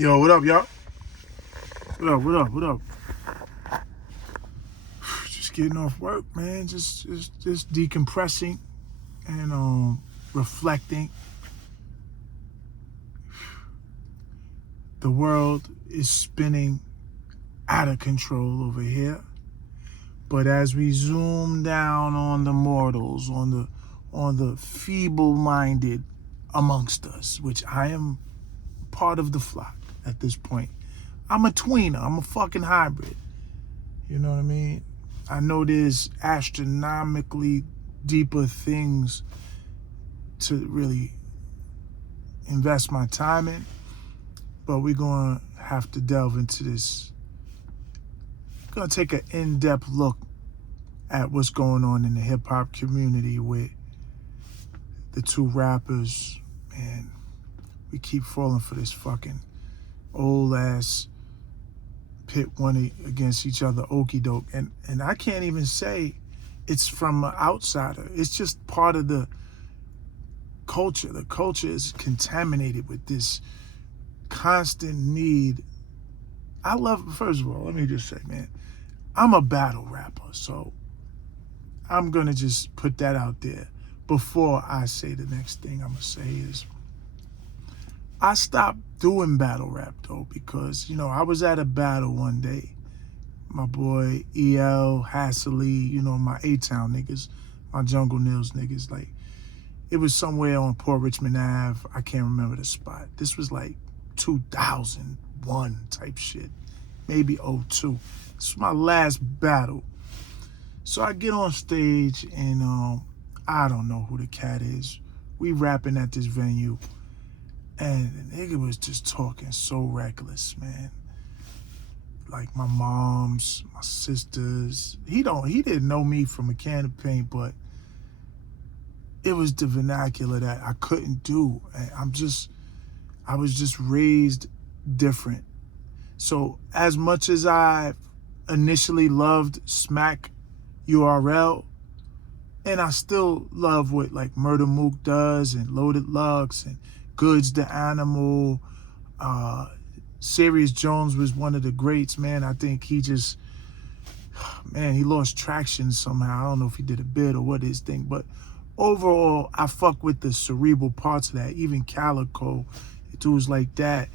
Yo, what up, y'all? What up? Just getting off work, man. Just decompressing and reflecting. The world is spinning out of control over here. But as we zoom down on the mortals, on the feeble-minded amongst us, which I am part of the flock at this point. I'm a tweener. I'm a fucking hybrid. You know what I mean? I know there's astronomically deeper things to really invest my time in, but we're going to have to delve into this. We're going to take an in-depth look at what's going on in the hip-hop community with the two rappers, and we keep falling for this fucking old ass pit one against each other okie doke. And I can't even say it's from an outsider. It's just part of the culture. The culture is contaminated with this constant need. First of all, let me just say, man, I'm a battle rapper. So I'm going to just put that out there before I say the next thing I'm going to say is I stopped doing battle rap, though, because, I was at a battle one day. My boy E.L., Hassley, my A-Town niggas, my Jungle Nils niggas, like, it was somewhere on Port Richmond Ave. I can't remember the spot. This was like 2001 type shit, maybe 02. This was my last battle. So I get on stage and I don't know who the cat is. We rapping at this venue. And the nigga was just talking so reckless, man. Like my moms, my sisters. He didn't know me from a can of paint, but it was the vernacular that I couldn't do. And I was just raised different. So as much as I initially loved Smack URL, and I still love what like Murder Mook does and Loaded Lux and Goods the Animal. Serious Jones was one of the greats, man. I think he lost traction somehow. I don't know if he did a bid or what his thing, but overall, I fuck with the cerebral parts of that. Even Calico, dudes like that.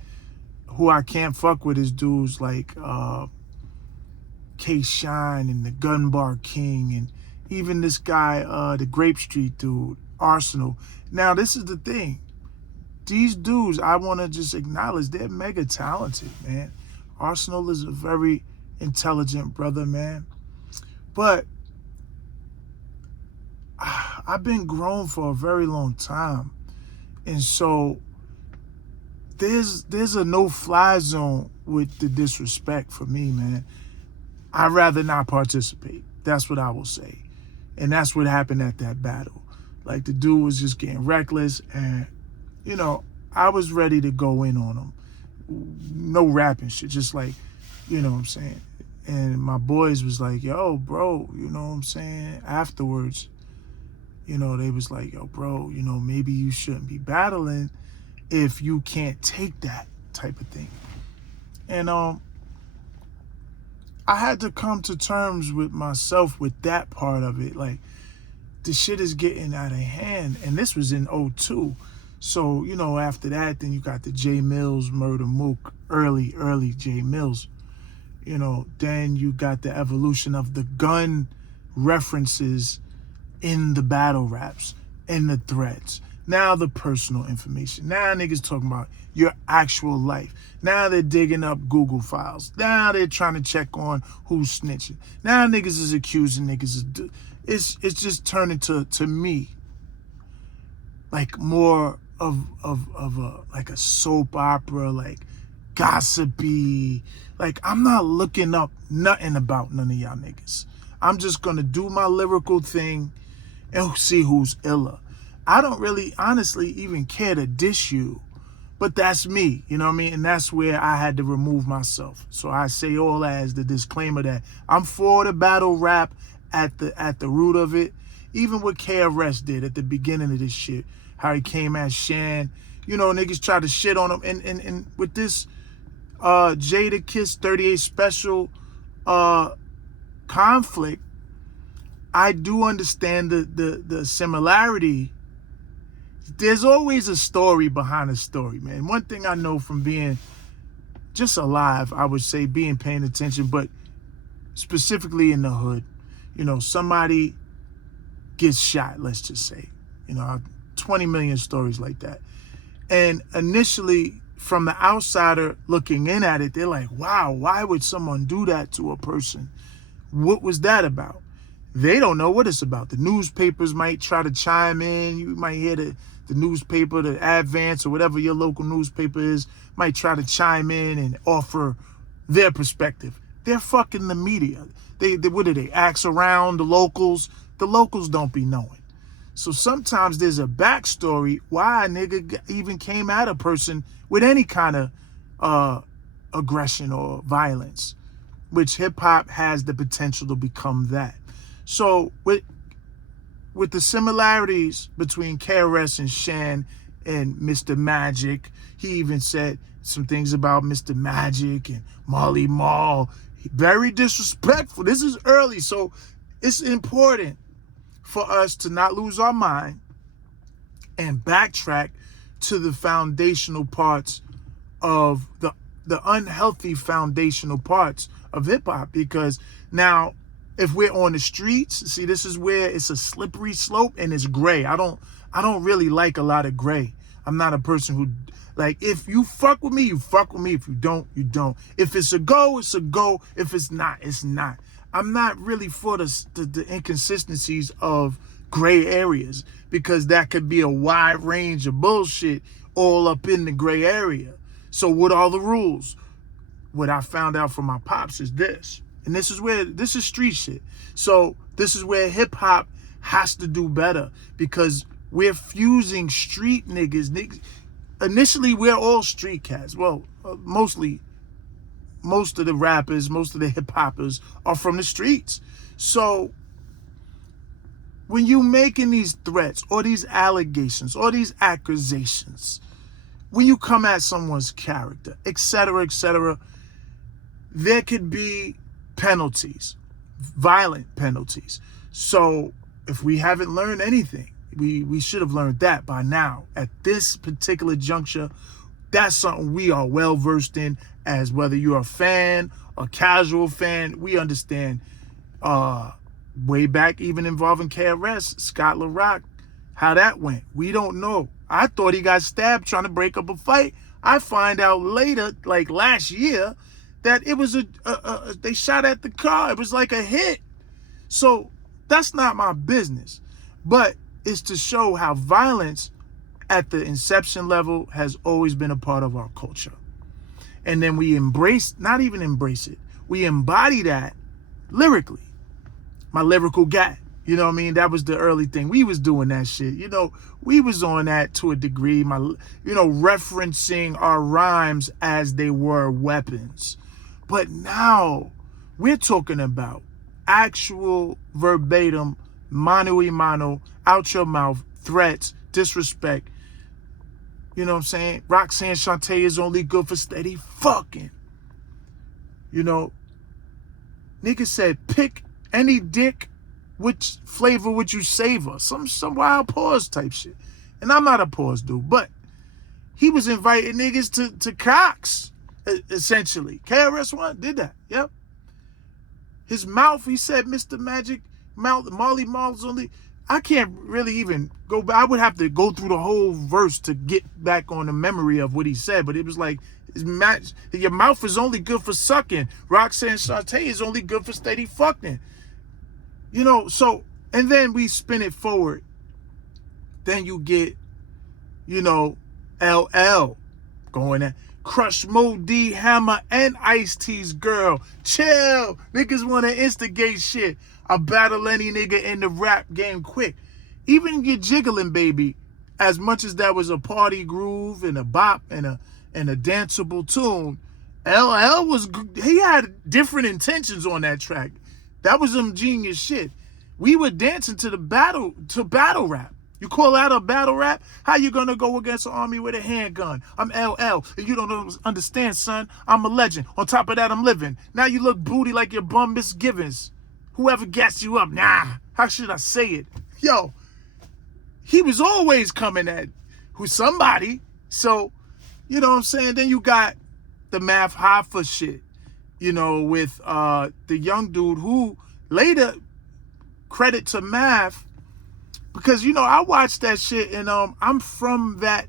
Who I can't fuck with is dudes like K-Shine and the Gun Bar King, and even this guy, the Grape Street dude, Arsenal. Now, this is the thing. These dudes, I want to just acknowledge, they're mega talented, man. Arsenal is a very intelligent brother, man. But I've been grown for a very long time. And so there's a no-fly zone with the disrespect for me, man. I'd rather not participate. That's what I will say. And that's what happened at that battle. Like, the dude was just getting reckless, and I was ready to go in on him. No rapping shit, just like, what I'm saying? And my boys was like, yo, bro, you know what I'm saying? Afterwards, they was like, yo, bro, maybe you shouldn't be battling if you can't take that type of thing. And I had to come to terms with myself with that part of it. Like, the shit is getting out of hand. And this was in 02. So, after that, then you got the J Mills, Murder Mook, early J Mills. Then you got the evolution of the gun references in the battle raps, in the threads. Now the personal information. Now niggas talking about your actual life. Now they're digging up Google files. Now they're trying to check on who's snitching. Now niggas is accusing niggas. It's just turning to me like more of a soap opera, like gossipy. Like, I'm not looking up nothing about none of y'all niggas. I'm just gonna do my lyrical thing and see who's iller. I don't really honestly even care to diss you, but that's me, you know what I mean? And that's where I had to remove myself. So I say all that as the disclaimer that I'm for the battle rap at the root of it. Even what KRS did at the beginning of this shit, how he came at Shan, niggas tried to shit on him. And with this Jadakiss 38 Special conflict, I do understand the similarity. There's always a story behind a story, man. One thing I know from being just alive, I would say, being paying attention, but specifically in the hood, somebody gets shot, let's just say, 20 million stories like that. And initially, from the outsider looking in at it, they're like, wow, why would someone do that to a person? What was that about? They don't know what it's about. The newspapers might try to chime in. You might hear the newspaper, the Advance or whatever your local newspaper is, might try to chime in and offer their perspective. They're fucking the media. They what do they ask around the locals? The locals don't be knowing. So sometimes there's a backstory why a nigga even came at a person with any kind of aggression or violence, which hip hop has the potential to become that. So with the similarities between KRS and Shan and Mr. Magic, he even said some things about Mr. Magic and Marley Marl. Very disrespectful. This is early, so it's important for us to not lose our mind and backtrack to the foundational parts of the unhealthy foundational parts of hip hop. Because now, if we're on the streets, see, this is where it's a slippery slope and it's gray. I don't really like a lot of gray. I'm not a person who, like, if you fuck with me, you fuck with me. If you don't, you don't. If it's a go, it's a go. If it's not, it's not. I'm not really for the inconsistencies of gray areas, because that could be a wide range of bullshit all up in the gray area. So what are the rules? What I found out from my pops is this. And this is street shit. So this is where hip hop has to do better, because we're fusing street niggas. Initially, we're all street cats. Well, mostly, most of the rappers, most of the hip hoppers are from the streets. So when you making these threats or these allegations or these accusations, when you come at someone's character, etc., there could be penalties, violent penalties. So if we haven't learned anything, we should have learned that by now. At this particular juncture, that's something we are well versed in, as whether you're a fan, a casual fan. We understand way back, even involving KRS, Scott LaRock, how that went. We don't know. I thought he got stabbed trying to break up a fight. I find out later, like last year, that it was they shot at the car. It was like a hit. So that's not my business. But it's to show how violence at the inception level has always been a part of our culture. And then we not even embrace it, we embody that lyrically. My lyrical guy, you know what I mean? That was the early thing. We was doing that shit. We was on that to a degree, referencing our rhymes as they were weapons. But now we're talking about actual verbatim, mano a mano, out your mouth, threats, disrespect. You know what I'm saying? Roxanne Shante is only good for steady fucking. Nigga said, pick any dick, which flavor would you savor? Some wild pause type shit. And I'm not a pause dude, but he was inviting niggas to cocks, essentially. KRS-One did that, yep. His mouth, he said, Mr. Magic, mouth, Marley Marl's only... I can't really even go back. I would have to go through the whole verse to get back on the memory of what he said. But it was like, your mouth is only good for sucking. Roxanne Shante is only good for steady fucking. So, and then we spin it forward. Then you get, LL going at Crush Mo D, Hammer, and Ice-T's girl. Chill. Niggas want to instigate shit. I battle any nigga in the rap game quick. Even your jiggling baby, as much as that was a party groove and a bop and a danceable tune, he had different intentions on that track. That was some genius shit. We were dancing to battle rap. You call that a battle rap? How you gonna go against an army with a handgun? I'm LL, and you don't understand, son. I'm a legend. On top of that, I'm living. Now you look booty like your bum misgivings. Whoever gassed you up, nah. How should I say it? Yo, he was always coming at who somebody. So, you know what I'm saying? Then you got the Math Hoffa shit, you know, with the young dude who later, credit to Math, because, you know, I watched that shit and I'm from that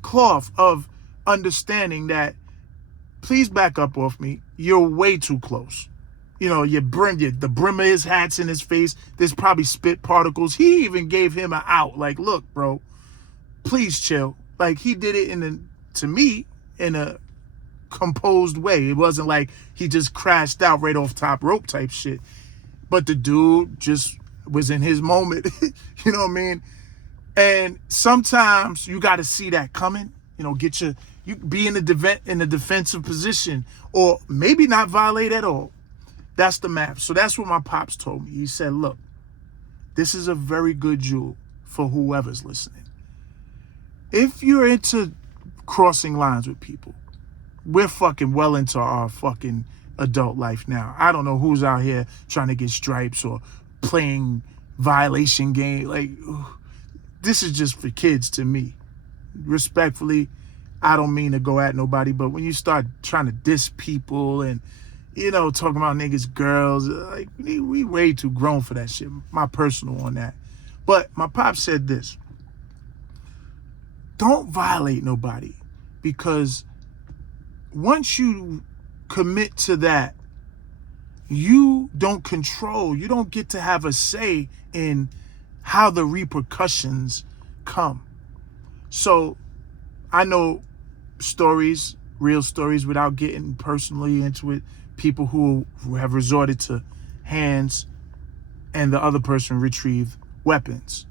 cloth of understanding that, please back up off me, you're way too close. You know, the brim of his hat's in his face. There's probably spit particles. He even gave him an out. Like, look, bro, please chill. Like, he did it to me, in a composed way. It wasn't like he just crashed out right off top rope type shit. But the dude just was in his moment. You know what I mean? And sometimes you got to see that coming. You know, you be in a defensive position, or maybe not violate at all. That's the map. So that's what my pops told me. He said, look, this is a very good jewel for whoever's listening. If you're into crossing lines with people, we're fucking well into our fucking adult life now. I don't know who's out here trying to get stripes or playing violation game. Like, this is just for kids to me. Respectfully, I don't mean to go at nobody, but when you start trying to diss people and, you know, talking about niggas, girls, like, we way too grown for that shit. My personal on that. But my pop said this: don't violate nobody, because once you commit to that, you don't get to have a say in how the repercussions come. So I know stories, real stories, without getting personally into it, people who have resorted to hands and the other person retrieve weapons.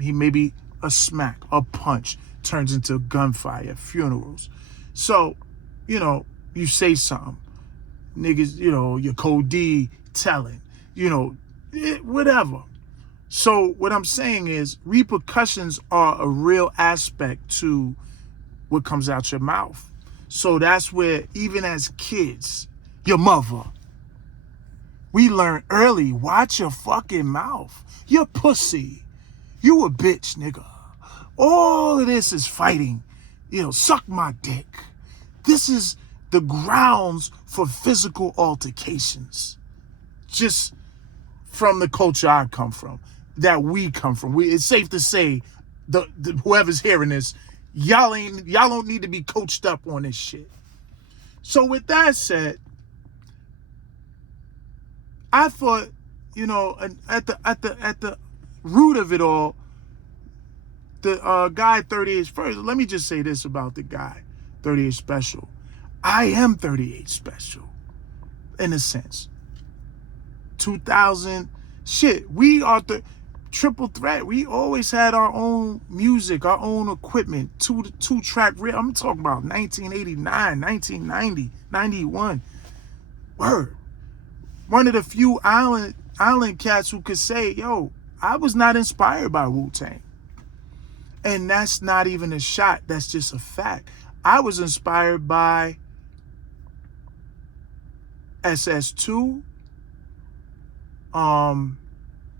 He maybe a smack, a punch turns into gunfire, funerals. So, you know, you say something, niggas, you know, your Code D telling, you know, whatever. So what I'm saying is, repercussions are a real aspect to what comes out your mouth. So that's where, even as kids, your mother, we learn early, watch your fucking mouth. You're pussy. You a bitch, nigga. All of this is fighting. You know, suck my dick. This is the grounds for physical altercations. Just from the culture I come from, that we come from. It's safe to say, whoever's hearing this, y'all don't need to be coached up on this shit. So with that said, I thought, you know, at the root of it all, the guy 38 first. Let me just say this about the guy 38 Special. I am 38 Special, in a sense. 2000 shit. We are the triple threat. We always had our own music, our own equipment, two track. I'm talking about 1989, 1990, 91. Word. One of the few island cats who could say, yo, I was not inspired by Wu-Tang. And that's not even a shot. That's just a fact. I was inspired by SS2,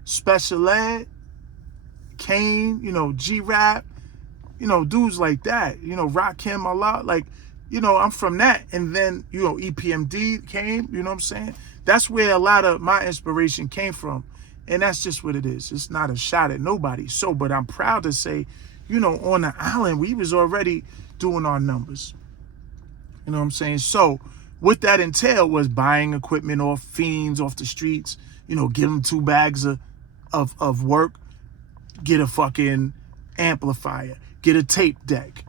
Special Ed, Kane, you know, G-Rap, you know, dudes like that, you know, Rakim a lot. Like, you know, I'm from that. And then, you know, EPMD came, you know what I'm saying? That's where a lot of my inspiration came from. And that's just what it is. It's not a shot at nobody. So, but I'm proud to say, you know, on the island, we was already doing our numbers. You know what I'm saying? So what that entailed was buying equipment off fiends off the streets, you know, give them 2 bags of work, get a fucking amplifier, get a tape deck,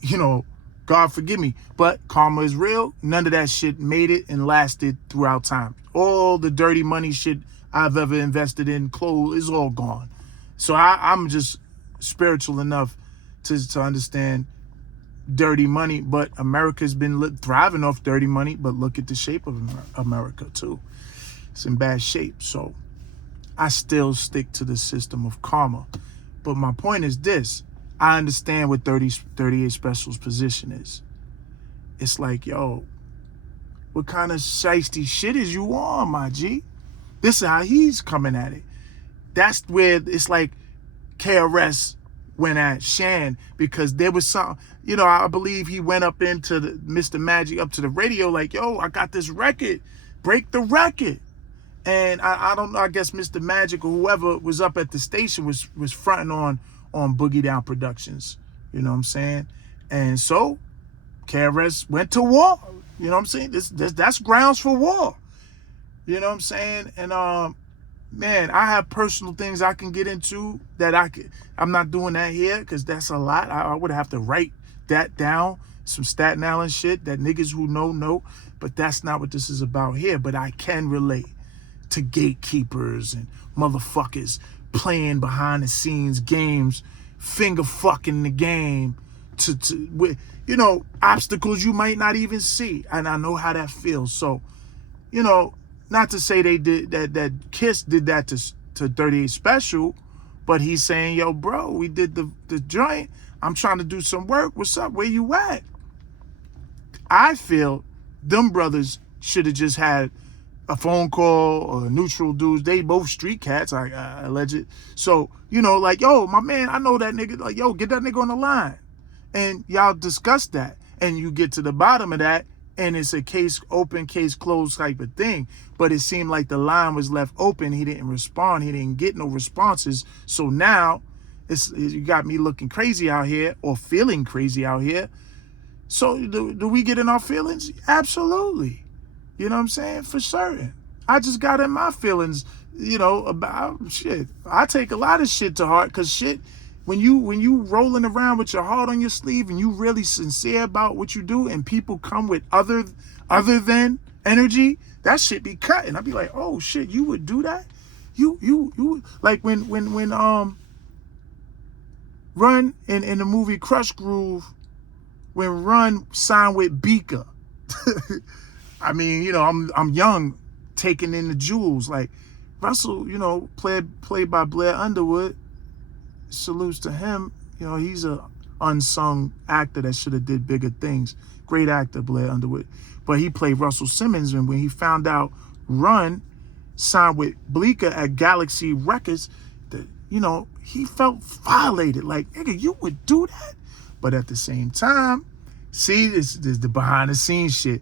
you know, God forgive me, but karma is real. None of that shit made it and lasted throughout time. All the dirty money shit I've ever invested in clothes is all gone. So I'm just spiritual enough to understand dirty money, but America's been thriving off dirty money. But look at the shape of America too. It's in bad shape. So I still stick to the system of karma. But my point is this. I understand what 38 Special's position is. It's like, yo, what kind of shiesty shit is you on, my G? This is how he's coming at it. That's where it's like KRS went at Shan, because there was some, I believe he went up into Mr. Magic, up to the radio, like, yo, I got this record, break the record. And I don't know, I guess Mr. Magic or whoever was up at the station was fronting on Boogie Down Productions. You know what I'm saying? And so KRS went to war. You know what I'm saying? That's grounds for war. You know what I'm saying? And man, I have personal things I can get into that I'm not doing that here because that's a lot. I would have to write that down, some Staten Island shit that niggas who know, but that's not what this is about here. But I can relate to gatekeepers and motherfuckers playing behind the scenes games, finger fucking the game with, obstacles you might not even see. And I know how that feels. So, not to say they did that Kiss did that to 38 Special, but he's saying, yo, bro, we did the joint. I'm trying to do some work. What's up? Where you at? I feel them brothers should have just had a phone call or neutral dudes. They both street cats, I allege. So, like, yo, my man, I know that nigga. Like, yo, get that nigga on the line. And y'all discuss that. And you get to the bottom of that. And it's a case open, case closed type of thing. But it seemed like the line was left open. He didn't respond. He didn't get no responses. So now you got me looking crazy out here or feeling crazy out here. So do we get in our feelings? Absolutely. You know what I'm saying? For certain. I just got in my feelings, about shit. I take a lot of shit to heart because shit, when you rolling around with your heart on your sleeve and you really sincere about what you do and people come with other than energy, that shit be cutting. I'd be like, oh shit, you would do that? You like when Run in the movie Crush Groove, when Run signed with Beaker. I mean, I'm young, taking in the jewels. Like Russell, played by Blair Underwood. Salutes to him. He's a unsung actor that should have did bigger things. Great actor, Blair Underwood. But he played Russell Simmons, and when he found out Run signed with Bleecker at Galaxy Records, he felt violated. Like, nigga, you would do that? But at the same time, see, this the behind the scenes shit.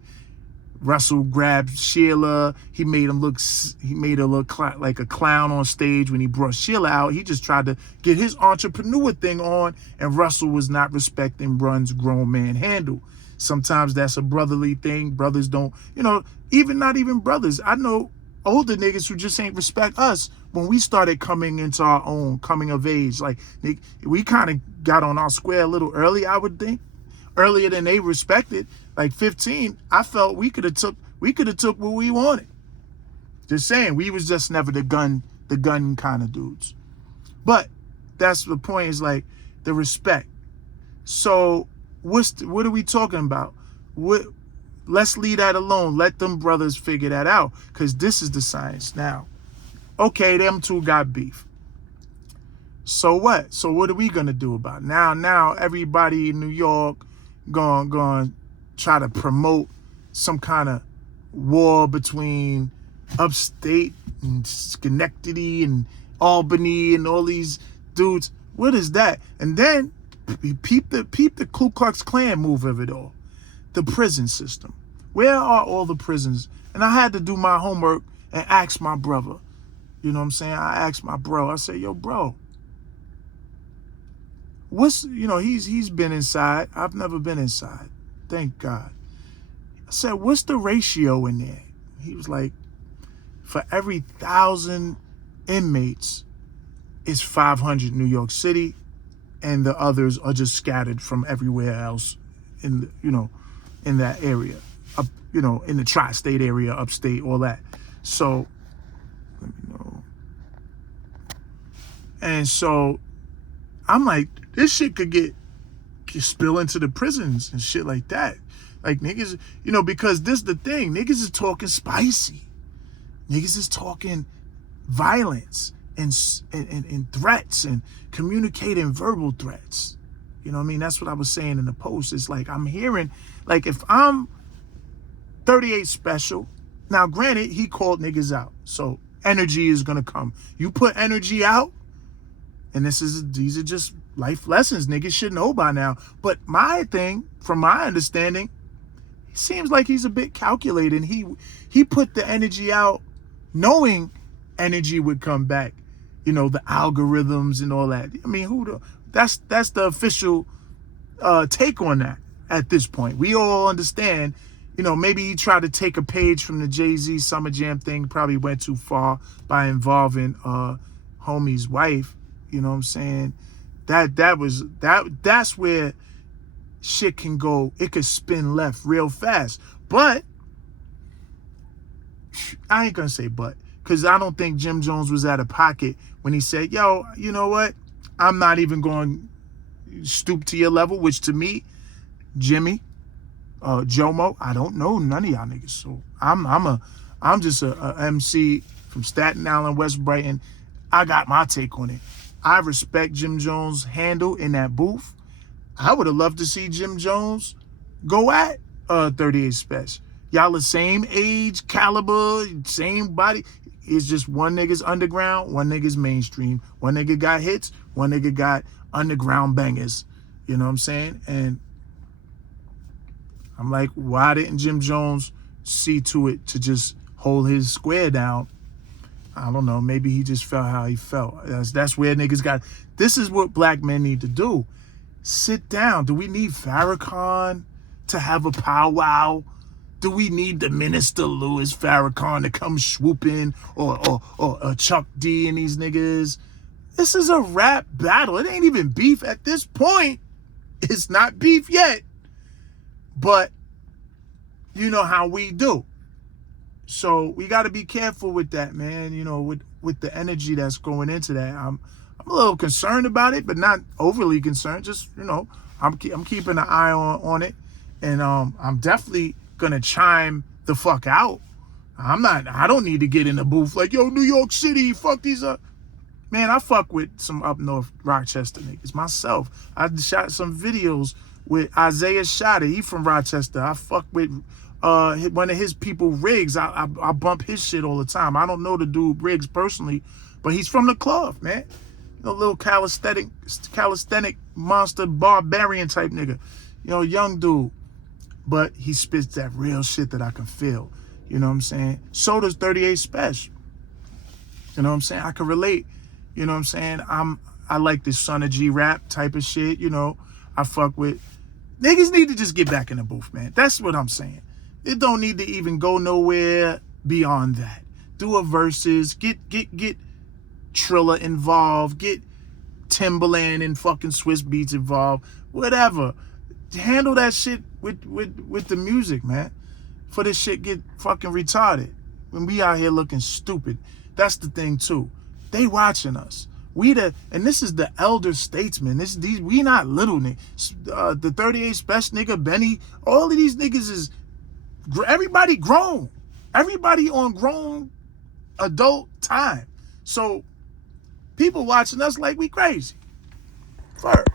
Russell grabbed Sheila. He made her look like a clown on stage when he brought Sheila out. He just tried to get his entrepreneur thing on, and Russell was not respecting Run's grown man handle. Sometimes that's a brotherly thing. Brothers don't, not even brothers. I know older niggas who just ain't respect us when we started coming into our own, coming of age. Like, we kind of got on our square a little early, I would think. Earlier than they respected. Like 15, I felt we could have took what we wanted. Just saying, we was just never the gun kind of dudes. But that's the point, is like the respect. So what are we talking about? Let's leave that alone. Let them brothers figure that out, because this is the science now. Okay, them two got beef. So what? So what are we gonna do about it? Now everybody in New York going try to promote some kind of war between upstate and Schenectady and Albany and all these dudes. What is that? And then peep the Ku Klux Klan move of it all. The prison system. Where are all the prisons? And I had to do my homework and ask my brother. You know what I'm saying? I asked my bro. I said, yo, bro, he's been inside. I've never been inside. Thank God. I said, what's the ratio in there? He was like, for every 1,000 inmates, it's 500 New York City, and the others are just scattered from everywhere else in that area, up, in the tri-state area, upstate, all that. So, let me know. And so, I'm like, this shit could spill into the prisons and shit like that. Like, niggas, because this the thing. Niggas is talking spicy. Niggas is talking violence. in threats and communicating verbal threats. You know what I mean? That's what I was saying in the post. It's like I'm hearing, like if I'm 38 Special, now granted, he called niggas out. So energy is gonna come. You put energy out, and these are just life lessons niggas should know by now. But my thing, from my understanding, it seems like he's a bit calculated. He put the energy out knowing energy would come back. You know, the algorithms and all that. I mean, that's the official take on that at this point. We all understand, you know, maybe he tried to take a page from the Jay-Z Summer Jam thing, probably went too far by involving homie's wife. You know what I'm saying? That's where shit can go. It could spin left real fast. But I ain't gonna say but, because I don't think Jim Jones was out of pocket when he said, yo, you know what? I'm not even going to stoop to your level, which to me, Jimmy, Jomo, I don't know none of y'all niggas. So I'm just a MC from Staten Island, West Brighton. I got my take on it. I respect Jim Jones' handle in that booth. I would have loved to see Jim Jones go at 38 Spesh. Y'all the same age, caliber, same body. It's just one nigga's underground, one nigga's mainstream. One nigga got hits, one nigga got underground bangers. You know what I'm saying? And I'm like, why didn't Jim Jones see to it to just hold his square down? I don't know. Maybe he just felt how he felt. That's where niggas got. This is what black men need to do. Sit down. Do we need Farrakhan to have a powwow? Do we need the Minister Louis Farrakhan to come swoop in, or Chuck D and these niggas? This is a rap battle. It ain't even beef at this point. It's not beef yet. But you know how we do. So we got to be careful with that, man. You know, with the energy that's going into that. I'm a little concerned about it, but not overly concerned. Just, you know, I'm keeping an eye on it, and I'm definitely gonna chime the fuck out. I don't need to get in the booth like, yo, New York City, fuck these up. Man, I fuck with some up north Rochester niggas myself. I shot some videos with Isaiah Shotta. He from Rochester. I fuck with one of his people, Riggs. I bump his shit all the time. I don't know the dude Riggs personally, but he's from the club, man. You know, little calisthenic monster barbarian type nigga. You know, young dude. But he spits that real shit that I can feel. You know what I'm saying? So does 38 Spesh. You know what I'm saying? I can relate. You know what I'm saying? I like this Son of G rap type of shit. You know, I fuck with. Niggas need to just get back in the booth, man. That's what I'm saying. It don't need to even go nowhere beyond that. Do a versus. Get Trilla involved. Get Timbaland and fucking Swiss Beats involved. Whatever. Handle that shit with the music, man. For this shit get fucking retarded. When we out here looking stupid. That's the thing too. They watching us. And this is the elder statesmen. We not little niggas. The 38 Spesh nigga, Benny, all of these niggas is everybody grown. Everybody on grown adult time. So people watching us like we crazy. First.